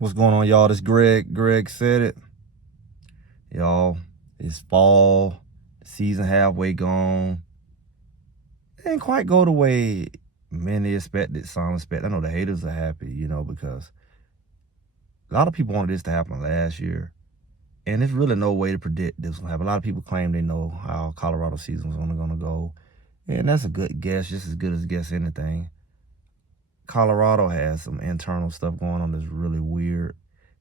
What's going on, y'all? This Greg. Greg said it. Y'all, it's fall. The season halfway gone. It didn't quite go the way many expected, some expect. I know the haters are happy, because a lot of people wanted this to happen last year. And there's really no way to predict this was going to happen. A lot of people claim they know how Colorado season was only going to go. And that's a good guess, just as good as guess anything. Colorado has some internal stuff going on that's really weird.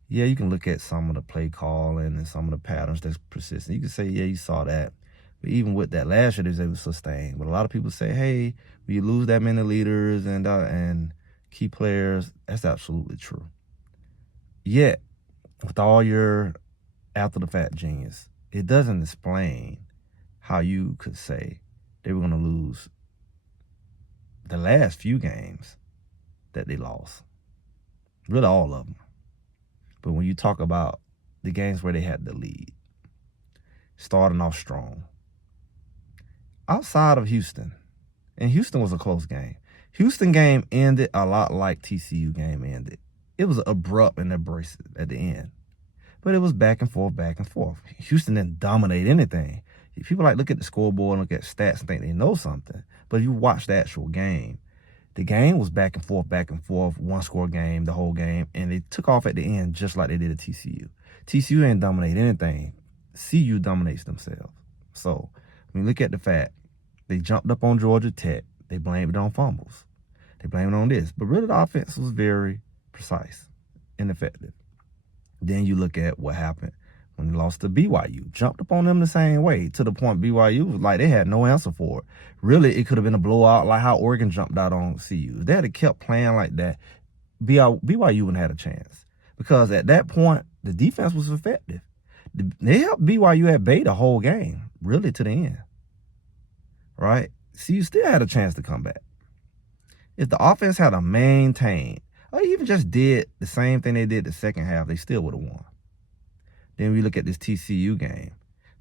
Yeah, you can look at some of the play calling and some of the patterns that's persistent. You can say, yeah, you saw that. But even with that, last year, they was able to sustain. But a lot of people say, hey, when you lose that many leaders and key players, that's absolutely true. Yet, with all your after-the-fact genius, it doesn't explain how you could say they were going to lose the last few games that they lost. Really all of them. But when you talk about the games where they had the lead, starting off strong, outside of Houston, and Houston was a close game. Houston game ended a lot like TCU game ended. It was abrupt and abrasive at the end. But it was back and forth, back and forth. Houston didn't dominate anything. People look at the scoreboard and look at stats and think they know something. But if you watch the actual game, the game was back and forth, one-score game, the whole game, and they took off at the end just like they did at TCU. TCU didn't dominate anything. CU dominates themselves. So when you look at the fact, they jumped up on Georgia Tech. They blamed it on fumbles. They blamed it on this. But really, the offense was very precise and effective. Then you look at what happened when they lost to BYU. Jumped up on them the same way, to the point BYU was like they had no answer for it. Really, it could have been a blowout like how Oregon jumped out on CU. If they had kept playing like that, BYU wouldn't have had a chance. Because at that point, the defense was effective. They helped BYU at bay the whole game, really to the end. Right? CU still had a chance to come back. If the offense had a maintained, or even just did the same thing they did the second half, they still would have won. Then we look at this TCU game.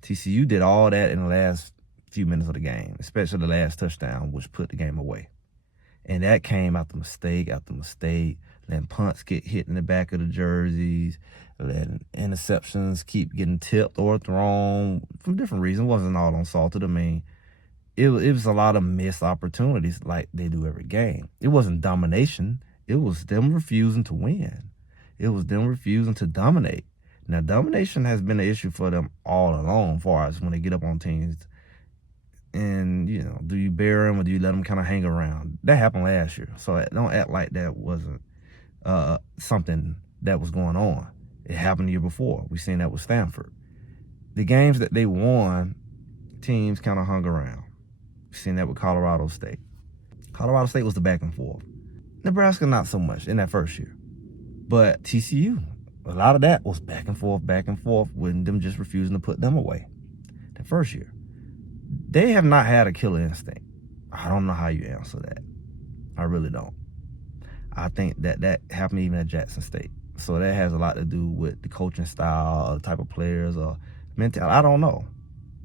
TCU did all that in the last few minutes of the game, especially the last touchdown, which put the game away. And that came after mistake after mistake, letting punts get hit in the back of the jerseys, letting interceptions keep getting tipped or thrown for different reasons. It wasn't all on Salted. I mean, it was a lot of missed opportunities like they do every game. It wasn't domination. It was them refusing to win. It was them refusing to dominate. Now, domination has been an issue for them all along, as far as when they get up on teams. And, do you bury them or do you let them kind of hang around? That happened last year. So don't act like that wasn't something that was going on. It happened the year before. We've seen that with Stanford. The games that they won, teams kind of hung around. We've seen that with Colorado State. Colorado State was the back and forth. Nebraska, not so much in that first year. But TCU, a lot of that was back and forth, with them just refusing to put them away. The first year. They have not had a killer instinct. I don't know how you answer that. I really don't. I think that happened even at Jackson State. So that has a lot to do with the coaching style, or the type of players, or mentality. I don't know.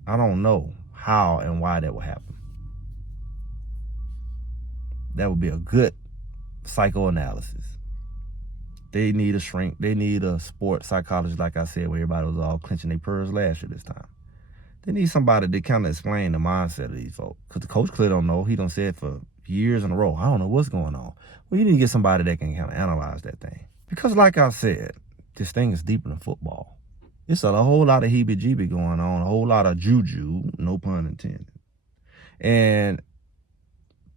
I don't know how and why that would happen. That would be a good psychoanalysis. They need a shrink. They need a sports psychologist, like I said, where everybody was all clenching their purse last year this time. They need somebody to kind of explain the mindset of these folks. Because the coach clearly don't know. He done said for years in a row, I don't know what's going on. Well, you need to get somebody that can kind of analyze that thing. Because like I said, this thing is deeper than football. It's a whole lot of heebie-jeebie going on, a whole lot of juju, no pun intended. And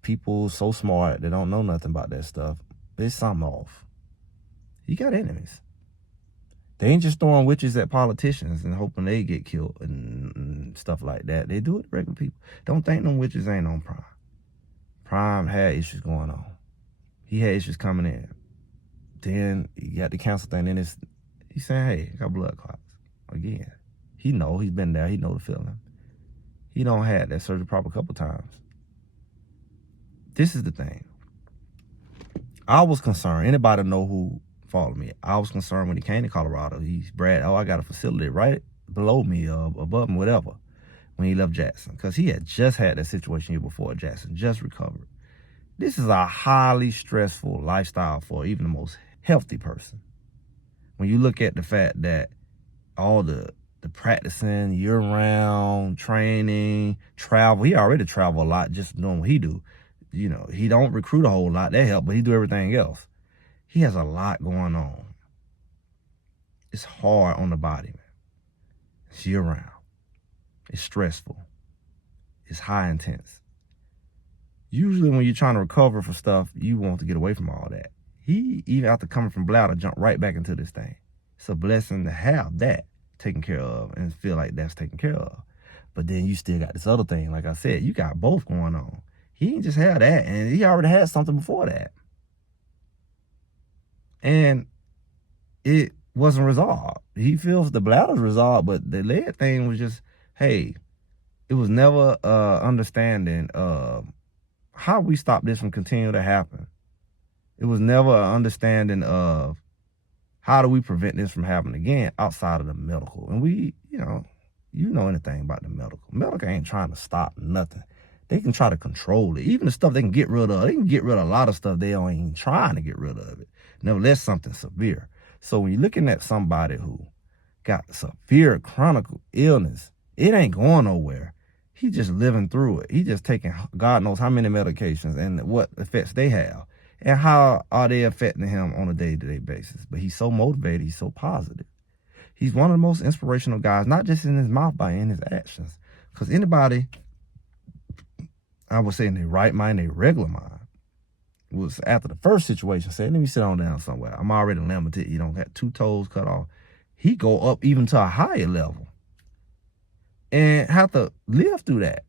people so smart, they don't know nothing about that stuff. There's something off. You got enemies. They ain't just throwing witches at politicians and hoping they get killed and stuff like that. They do it to regular people. Don't think them witches ain't on Prime. Prime had issues going on. He had issues coming in. Then you got the council thing. Then he's saying, hey, I got blood clots. Again, he know. He's been there. He know the feeling. He don't had that surgery probably a couple times. This is the thing. I was concerned. Anybody know who followed me? I was concerned when he came to Colorado. He's Brad. Oh, I got a facility right below me, above me, whatever. When he left Jackson, because he had just had that situation year before at Jackson, just recovered. This is a highly stressful lifestyle for even the most healthy person. when you look at the fact that all the practicing, year-round training, travel, he already travel a lot just doing what he do. You know, he don't recruit a whole lot, that help, but he do everything else. He has a lot going on. It's hard on the body, man. It's year-round. It's stressful. It's high intense. Usually when you're trying to recover for stuff, you want to get away from all that. He, even after coming from bladder, jumped right back into this thing. It's a blessing to have that taken care of and feel like that's taken care of. But then you still got this other thing. Like I said, you got both going on. He didn't just have that, and he already had something before that. And it wasn't resolved. He feels the bladder's resolved, but the leg thing was just, hey, it was never understanding of how we stop this from continuing to happen. It was never an understanding of how do we prevent this from happening again outside of the medical. And we, you know anything about the medical. Medical ain't trying to stop nothing. They can try to control it. Even the stuff they can get rid of. They can get rid of a lot of stuff they ain't even trying to get rid of it. Nevertheless, something severe. So when you're looking at somebody who got severe chronic illness, it ain't going nowhere. He just living through it. He just taking God knows how many medications and what effects they have. And how are they affecting him on a day-to-day basis. But he's so motivated. He's so positive. He's one of the most inspirational guys, not just in his mouth, but in his actions. Because anybody, I would say in their right mind, their regular mind, was after the first situation, said, let me sit on down somewhere. I'm already limited. You don't have 2 toes cut off. He go up even to a higher level. And have to live through that.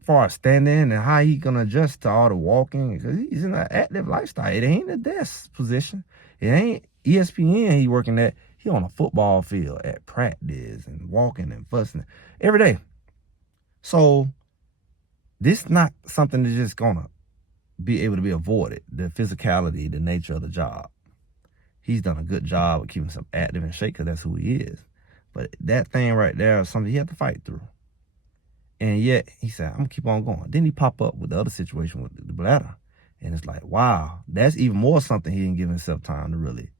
As far as standing and how he gonna adjust to all the walking, because he's in an active lifestyle. It ain't a desk position. It ain't ESPN he working at. He on a football field at practice and walking and fussing every day. So this not something that's just gonna be able to be avoided. The physicality, the nature of the job. He's done a good job of keeping himself active and shape because that's who he is. But that thing right there is something he had to fight through. And yet, he said, I'm going to keep on going. Then he pop up with the other situation with the bladder. And it's like, wow, that's even more something he didn't give himself time to really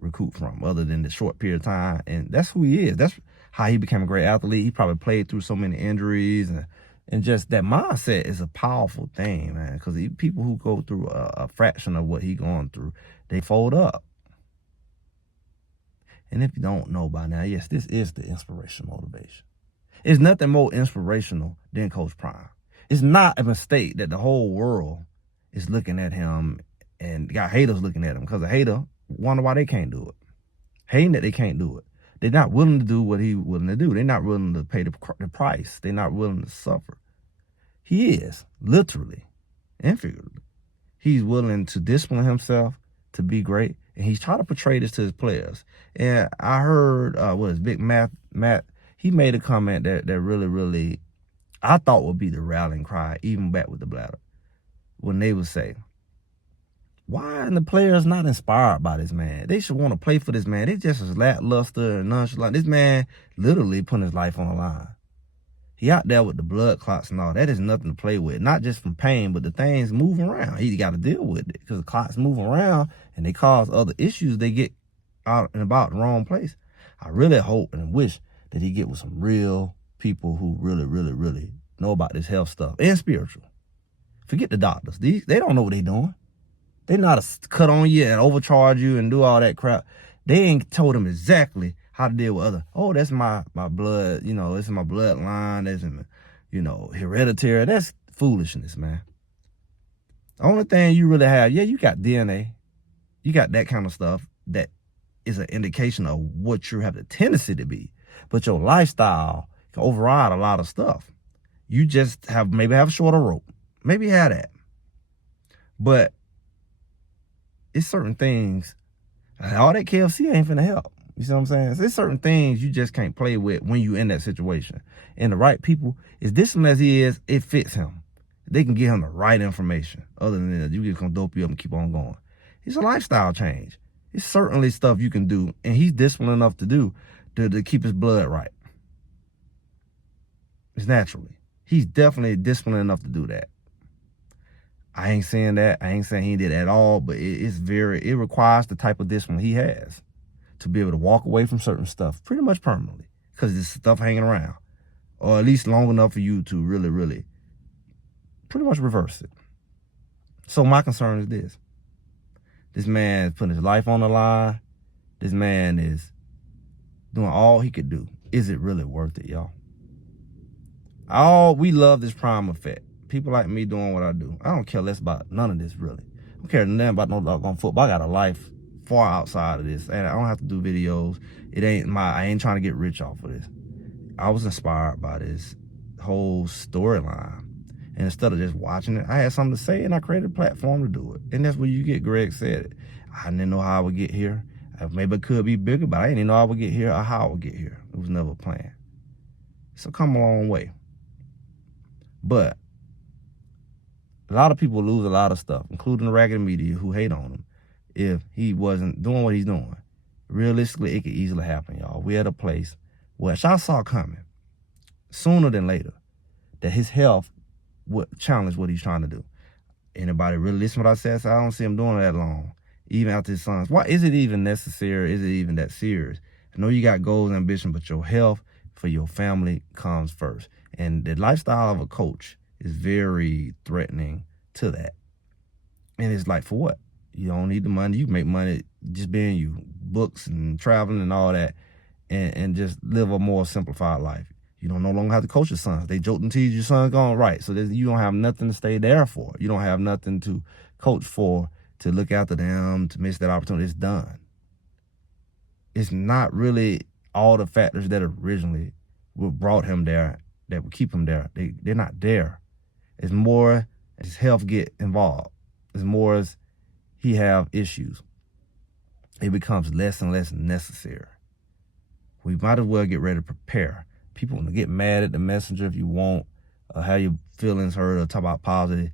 recoup from, other than the short period of time. And that's who he is. That's how he became a great athlete. He probably played through so many injuries. And just that mindset is a powerful thing, man. Because people who go through a fraction of what he going through, they fold up. And if you don't know by now, yes, this is the inspirational motivation. It's nothing more inspirational than Coach Prime. It's not a mistake that the whole world is looking at him and got haters looking at him, because a hater wonder why they can't do it. Hating that they can't do it. They're not willing to do what he's willing to do. They're not willing to pay the price. They're not willing to suffer. He is, literally and figuratively. He's willing to discipline himself to be great, and he's trying to portray this to his players. And I heard, Big Matt, he made a comment that really, really, I thought would be the rallying cry, even back with the bladder, when they would say, why are the players not inspired by this man? They should want to play for this man. They just as lackluster and nonchalant. This man literally putting his life on the line. He out there with the blood clots and all. That is nothing to play with. Not just from pain, but the things moving around. He got to deal with it because the clots move around and they cause other issues. They get out and about the wrong place. I really hope and wish that he get with some real people who really, really, really know about this health stuff and spiritual. Forget the doctors. They don't know what they're doing. They know how to cut on you and overcharge you and do all that crap. They ain't told them exactly how to deal with other. Oh, that's my blood. This is my bloodline. That's hereditary. That's foolishness, man. The only thing you really have, you got DNA. You got that kind of stuff that is an indication of what you have the tendency to be. But your lifestyle can override a lot of stuff. You just maybe have a shorter rope. Maybe have that. But it's certain things. All that KFC ain't finna help. You see what I'm saying? There's certain things you just can't play with when you're in that situation. And the right people, as disciplined as he is, it fits him. They can give him the right information. Other than that, you just gonna dope you up and keep on going. It's a lifestyle change. It's certainly stuff you can do, and he's disciplined enough to do to keep his blood right. It's naturally. He's definitely disciplined enough to do that. I ain't saying that. I ain't saying he did at all, but it requires the type of discipline he has to be able to walk away from certain stuff pretty much permanently because there's stuff hanging around, or at least long enough for you to really, really pretty much reverse it. So my concern is this. This man is putting his life on the line. This man is doing all he could do. Is it really worth it, y'all? We love this prime effect. People like me doing what I do. I don't care less about none of this, really. I don't care nothing about no doggone football. I got a life far outside of this, and I don't have to do videos. I ain't trying to get rich off of this. I was inspired by this whole storyline. And instead of just watching it, I had something to say, and I created a platform to do it. And that's where you get Greg said it. I didn't know how I would get here. Maybe it could be bigger, but I didn't know I would get here or how I would get here. It was never a plan. So come a long way. But a lot of people lose a lot of stuff, including the ragged media who hate on him, if he wasn't doing what he's doing. Realistically, it could easily happen, y'all. We're at a place where I saw coming sooner than later that his health would challenge what he's trying to do. Anybody really listen to what I said? So I don't see him doing it that long, even after his sons. Why is it even necessary? Is it even that serious? I know you got goals and ambition, but your health for your family comes first. And the lifestyle of a coach is very threatening to that. And it's like, for what? You don't need the money. You can make money just being you, books and traveling and all that, and just live a more simplified life. You don't no longer have to coach your sons. They joked and teased your sons going right. So you don't have nothing to stay there for. You don't have nothing to coach for, to look after them, to miss that opportunity. It's done. It's not really all the factors that originally brought him there that would keep him there. They're not there. It's more as health get involved. It's more as he have issues. It becomes less and less necessary. We might as well get ready to prepare. People want to get mad at the messenger if you want, or have your feelings hurt, or talk about positive.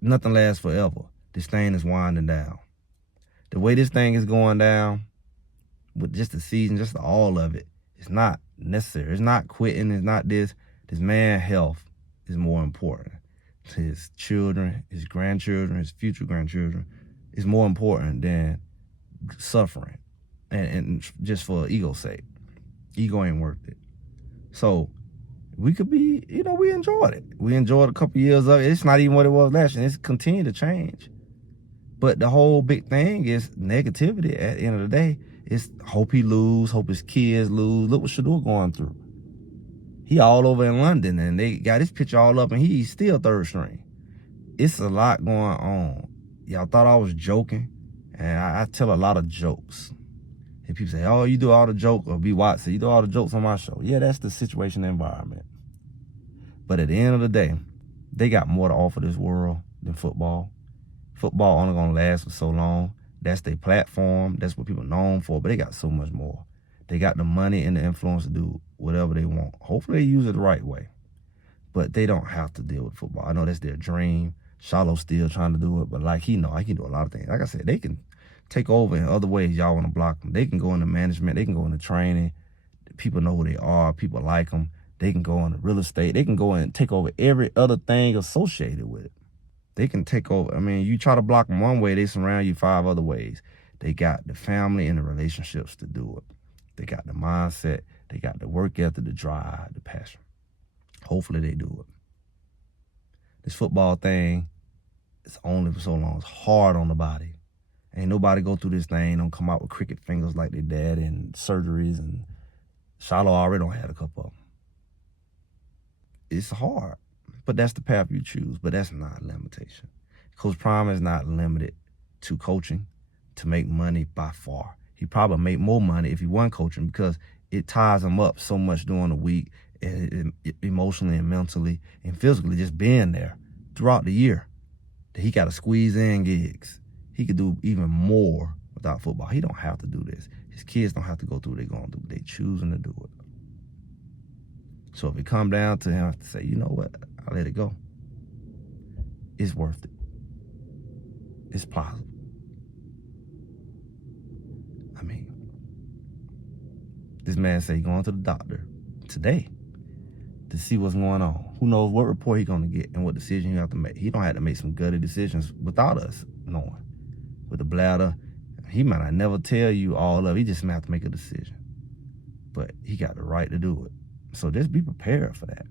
Nothing lasts forever. This thing is winding down. The way this thing is going down, with just the season, just all of it, it's not necessary. It's not quitting. It's not this. This man's health is more important to his children, his grandchildren, his future grandchildren. It's more important than suffering, and just for ego's sake. Ego ain't worth it. So we could be, we enjoyed it. We enjoyed a couple years of it. It's not even what it was last year. It's continued to change. But the whole big thing is negativity at the end of the day. It's hope he lose, hope his kids lose. Look what Shedeur going through. He all over in London, and they got his picture all up, and he's still third string. It's a lot going on. Y'all thought I was joking, and I tell a lot of jokes. And people say, oh, you do all the jokes, or B. Watson, you do all the jokes on my show. Yeah, that's the situation and environment. But at the end of the day, they got more to offer this world than football. Football only gonna last for so long. That's their platform. That's what people are known for. But they got so much more. They got the money and the influence to do whatever they want. Hopefully they use it the right way. But they don't have to deal with football. I know that's their dream. Shiloh's still trying to do it. But like he can do a lot of things. Like I said, they can take over in other ways y'all want to block them. They can go into management. They can go into training. People know who they are. People like them. They can go into real estate. They can go in and take over every other thing associated with it. They can take over. I mean, you try to block them one way, they surround you 5 other ways. They got the family and the relationships to do it. They got the mindset. They got the work ethic, the drive, the passion. Hopefully they do it. This football thing is only for so long. It's hard on the body. Ain't nobody go through this thing, don't come out with cricket fingers like their dad and surgeries, and Shiloh already don't have a couple of them. It's hard, but that's the path you choose, but that's not a limitation. Coach Prime is not limited to coaching to make money by far. He probably make more money if he wasn't coaching, because it ties him up so much during the week, emotionally and mentally and physically, just being there throughout the year, that he got to squeeze in gigs. He could do even more without football. He don't have to do this. His kids don't have to go through what they're going to do. They choosing to do it. So if it come down to him to say, you know what, I'll let it go, it's worth it. It's plausible. I mean, this man say he going to the doctor today to see what's going on. Who knows what report he gonna get and what decision he have to make. He don't have to make some gutty decisions without us knowing. With the bladder, He might not never tell you all of it. He just might have to make a decision. But he got the right to do it. So just be prepared for that.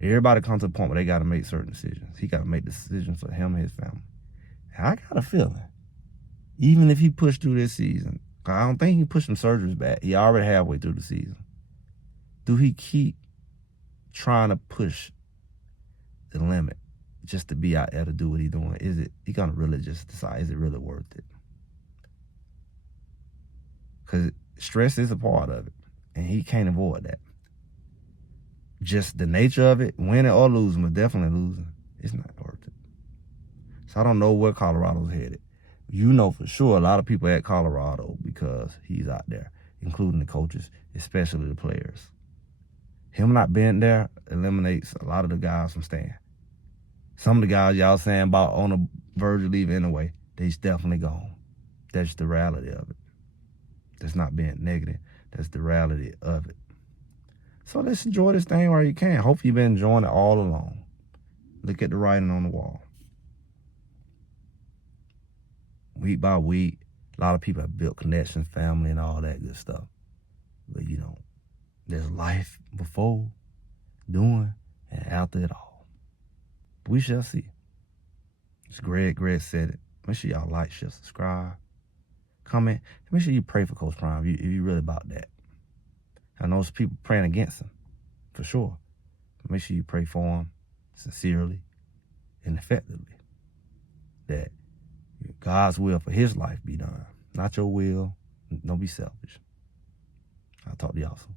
Everybody comes to a point where they got to make certain decisions. He got to make decisions for him and his family. And I got a feeling, even if he pushed through this season, I don't think he pushed some surgeries back. He already halfway through the season. Do he keep trying to push the limit just to be out there to do what he's doing? Is it, he gonna really just decide, is it really worth it? Because stress is a part of it, and he can't avoid that. Just the nature of it, winning or losing, but definitely losing, it's not worth it. So I don't know where Colorado's headed. You know for sure a lot of people at Colorado because he's out there, including the coaches, especially the players. Him not being there eliminates a lot of the guys from staying. Some of the guys y'all saying about on the verge of leaving anyway, they's definitely gone. That's the reality of it. That's not being negative. That's the reality of it. So let's enjoy this thing while you can. Hope you've been enjoying it all along. Look at the writing on the wall. Week by week, a lot of people have built connections, family, and all that good stuff. But, you know, there's life before, during, and after it all. We shall see. It's Greg. Greg said it. Make sure y'all like, share, subscribe, comment. Make sure you pray for Coach Prime if you really about that. I know there's people praying against him, for sure. But make sure you pray for him sincerely and effectively. That God's will for his life be done. Not your will. Don't be selfish. I'll talk to y'all soon.